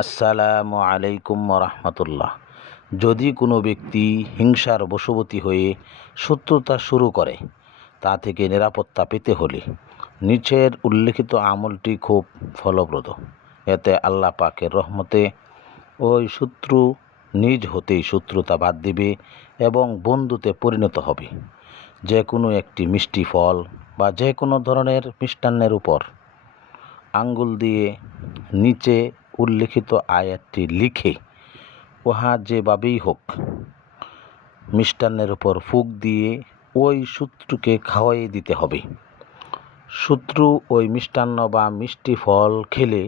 আসসালামু আলাইকুম রহমতুল্লাহ যদি কোনো ব্যক্তি হিংসার বশবর্তী হয়ে শত্রুতা শুরু করে, তা থেকে নিরাপত্তা পেতে হলে নিচের উল্লেখিত আমলটি খুব ফলপ্রদ। এতে আল্লাহ পাকের রহমতে ওই শত্রু নিজ হতেই শত্রুতা বাদ দিবে এবং বন্ধুতে পরিণত হবে। যে কোনো একটি মিষ্টি ফল বা যে কোনো ধরনের মিষ্টান্নের উপর আঙ্গুল দিয়ে নিচে উল্লেখিত আয়াতটি লিখে উহা যেভাবেই হোক, মিষ্টান্নের উপর ফুক দিয়ে ওই শত্রুকে খাওয়াই দিতে হবে। শত্রু ওই মিষ্টান্ন বা মিষ্টি ফল খেলে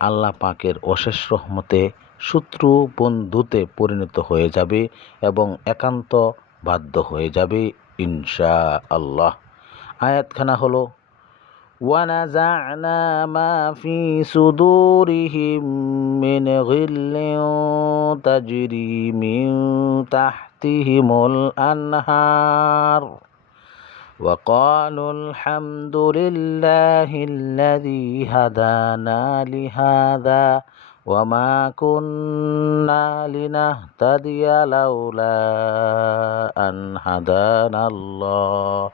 আল্লাহ পাকের অশেষ রহমতে শত্রু বন্ধুতে পরিণত হয়ে যাবে এবং একান্ত বাধ্য হয়ে যাবে ইনশা আল্লাহ। আয়াতখানা হলো ونزعنا ما في صدورهم من غل تجري من تحتهم الأنهار. وقالوا الحمد لله الذي هدانا لهذا وما كنا لنهتدي لولا أن هدانا الله.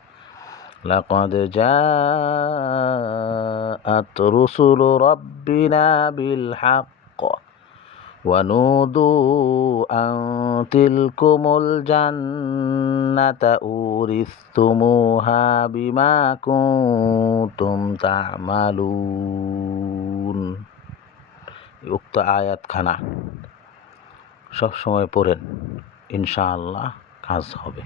لقد جاءت رسل ربنا بالحق ونودوا أن تلكم الجنة أورثتموها بما كنتم تعملون উক্ত আয়াতখানা সবসময় পড়েন ইনশাআল্লাহ কাজ হবে